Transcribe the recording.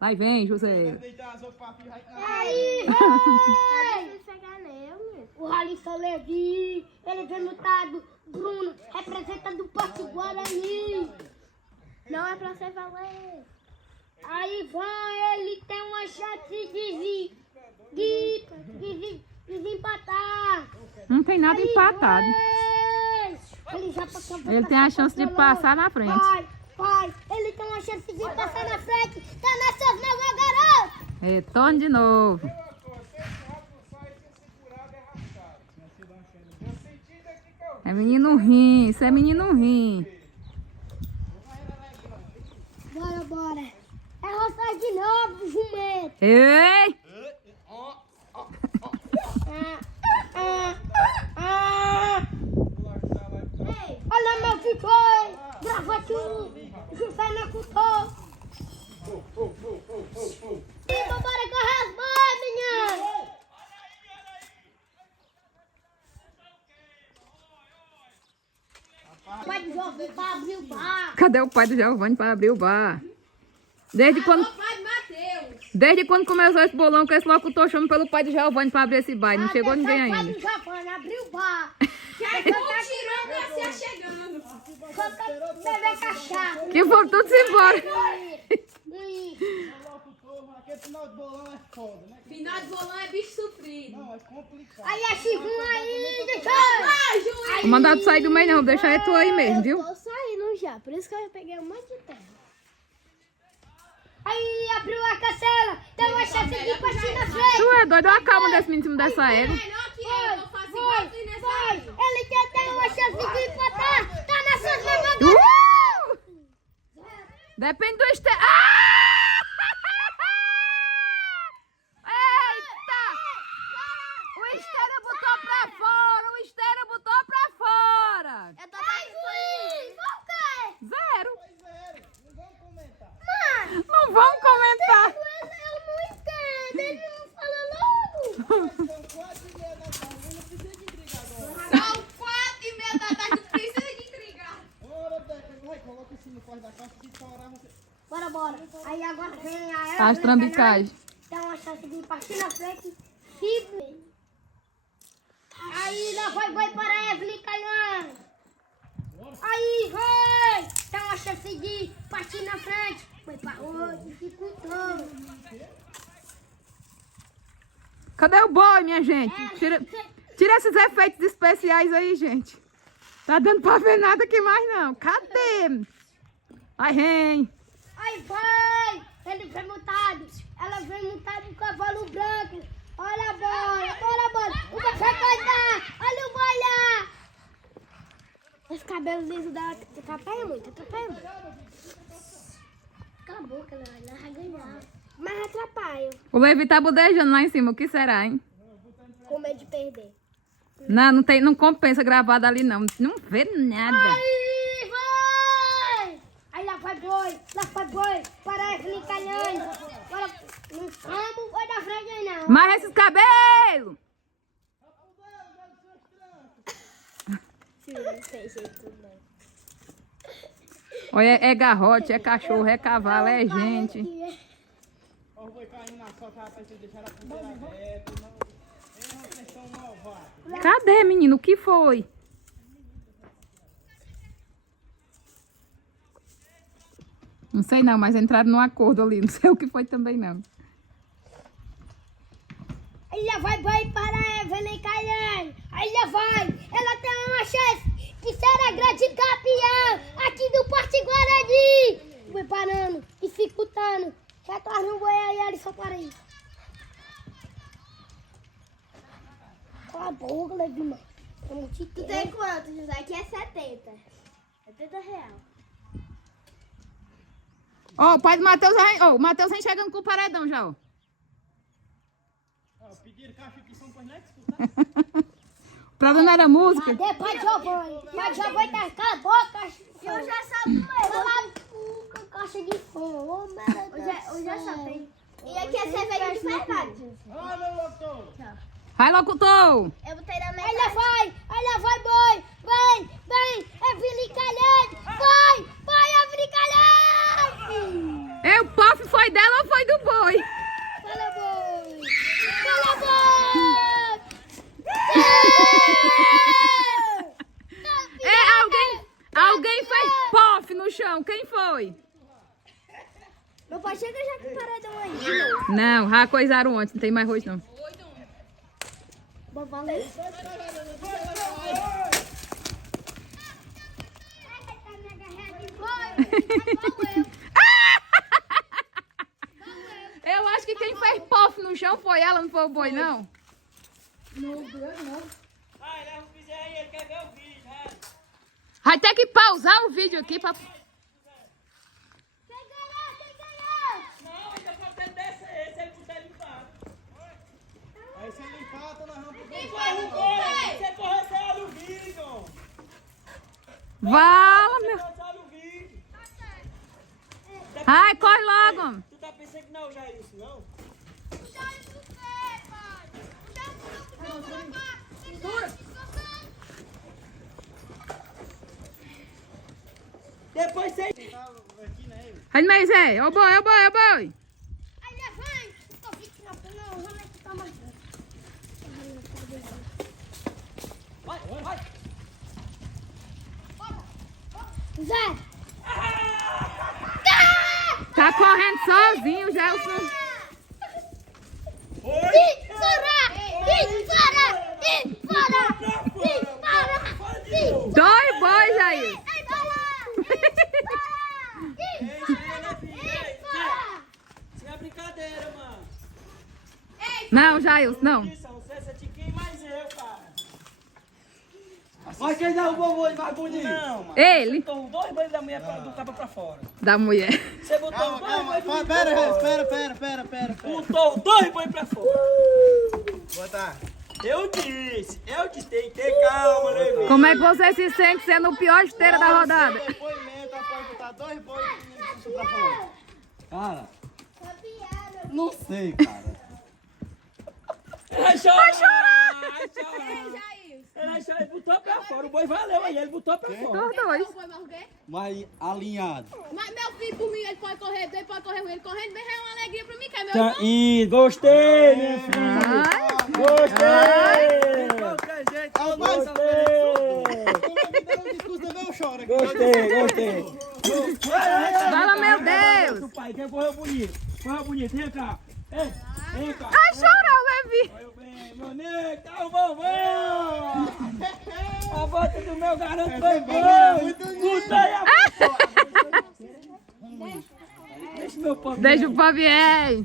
Vai, vem, José. Aí, o Ralisson Levi, ele vem lutado. Bruno, representando o Porto Guarani. Não é pra você valer. Aí vai, ele tem uma chance de desempatar. Não tem nada empatado. Ele já passou. Ele tem a chance de passar na frente. Vai, ele tem uma chance de passar na frente. Tá nas suas mãos, garoto. Retorno de novo. É menino rim, isso é menino rim. Bora. É roçar de novo, jumento. Ei! Olha meu que foi. Grava tudo. José não cutou. Bora correr as mãos, menino. Pai do Giovanni para abrir o bar. Cadê o pai do Giovanni para abrir o bar? Desde quando começou esse bolão que esse locutor chama pelo pai do Giovanni para abrir esse bar? Não chegou ninguém ainda. O pai do Giovanni abriu o bar. Já estão tirando e você chegando. Beber cachaça. Que foram todos embora. Aquele final de bolão é foda, né? Final de bolão é bicho sofrido. Não, é complicado. Aí a Chivum aí, deixa Vou mandar tu sair do meio não, vou deixar tu aí mesmo, viu? eu tô saindo já, por isso que eu peguei um monte de terra. Aí abriu a cancela, tem uma chance de partir na frente. Tu é doido, olha a calma desse menino em cima dessa égua. Melhor que eu vou fazer igual tu nessa Vai, vida. ele tem até uma chance de empatar, tá nas suas mãos. Depende do este... Ah! Eita! O esteira botou pra fora, o esteira botou pra fora. Eu tô bem feliz. Zero. Não vamos comentar. Mano, Não vamos comentar. eu não entendo, ele não fala logo. São 4h30 da tarde, não precisa de brigar agora. São 4h30 da tarde, não precisa de intrigar. Bora, Deca, vai, coloca isso no quarto da caixa que estourar você. Bora. Aí agora vem a As Evelyn trambicagens. Tem uma chance de partir na frente. Sim. Aí lá vai para a Evelyn Caiane. Aí vai. Tem uma chance de partir na frente. Foi para outra, dificultou. Cadê o boi, minha gente? Tira esses efeitos especiais aí, gente. Tá dando pra ver nada aqui mais não. Cadê? Ai, rei. Aí vai. Ele vem montado. Ela vem montada em cavalo branco. Olha a bola. O café vai dar. Olha o boi lá. Esse cabelo liso dela atrapalha muito. Cala a boca, ela vai ganhar. Mas atrapalha. O Levi tá bodejando lá em cima. O que será, hein? Com medo de perder. Não compensa gravado ali não. Não vê nada. Aí vai! Aí lá vai boi. Para a Evelyn Calhane. Agora, no campo, vai da frente aí não. Mas esses cabelos! Não tem jeito não. Olha, é garrote, é cachorro, é cavalo, é gente. Ó, o boi caindo na sua cara pra você deixar a poeira aberta. É uma questão nova. Cadê, menino? O que foi? Não sei não, mas entraram num acordo ali. Não sei o que foi também não. Aí lá vai boi para a Evelyn Calhane. Aí lá vai. Ela tem uma chance de ser a grande campeã aqui do Porto Guarani. Foi parando, dificultando. Já tá no boi aí, Alisson, para aí. Cala a boca, Levi, mano. Tu tem quanto, José? Aqui é 70. 70 real. Ó, o pai do Matheus, o Matheus vem chegando com o paredão já, ó. Ó, pediram caixa de som, pois não é que escutar. O problema era a música. Cadê pai Giovanni? Pai Giovanni tá cala a boca. Eu já sabia. Cala a boca, caixa de som. Ô, merda. Eu já sabia. E aqui é cerveja de verdade. Ó, meu locutor. Vai, locutor! Eu botei na Aí metade. lá vai, boi. Vem, Evelyn Calhane. Vai, Evelyn Calhane. O paf foi dela ou foi do Meu pai chega já com paradão aí. Não, já coisaram ontem, não tem mais hoje não. Valeu. Eu acho que quem fez pof no chão foi ela, não foi o boi, não? Vai, leva o piseiro aí, ele quer ver o vídeo, vai. Vai ter que pausar o vídeo aqui pra... Não, ainda falta ele descer, se ele puder limpar. Aí sem limpar, tô na rampa. Você corre, você olha o vídeo. Vala, meu... Você olha o vídeo. Ai, corre logo. Tu tá pensando que não já é isso, não? Depois você... Vai no meio, Zé. Ó o boi, ó o boi, ó o boi. Vai, vai. Zé! Tá correndo sozinho, Gelson. Dois bois, Jair. Isso é brincadeira, mano. Não, Jailson, não. Você tinha que ir mais eu, cara. Mas quem derrubou o boi mais bonito? Não, mano. Ele, Botou os dois banhos da mulher do cabo pra fora. da mulher. Você botou Calma, os dois calma. banhos do Pera. Botou os dois banhos pra fora. Botar. Eu disse, tem que ter calma, né, filho? Como é que você se sente sendo o pior esteira da rodada? Depoimento após botar 2 bois e pra fora. Cara, não sei, cara. Vai chorar! Vai chorar! Ele botou pra fora, o boi valeu aí, ele botou pra fora. Os dois. Foi mais o quê? Mas alinhado. Mas meu filho, por mim, ele pode correr, ele correndo, bem é uma alegria pra mim, que é meu Tá, irmão. e gostei, minha filha! Ai, Gostei! Qualquer jeito, Gostei! Gostei! fala, meu Deus. Pai, quem correu bonito? Correu bonito, vem cá! Vem cá! Ai, chorou, Levi. Correu bem, meu nego, tá o vovô! A volta do meu garoto foi boa! Gostei a Deixa meu povo. Deixa o povo aí.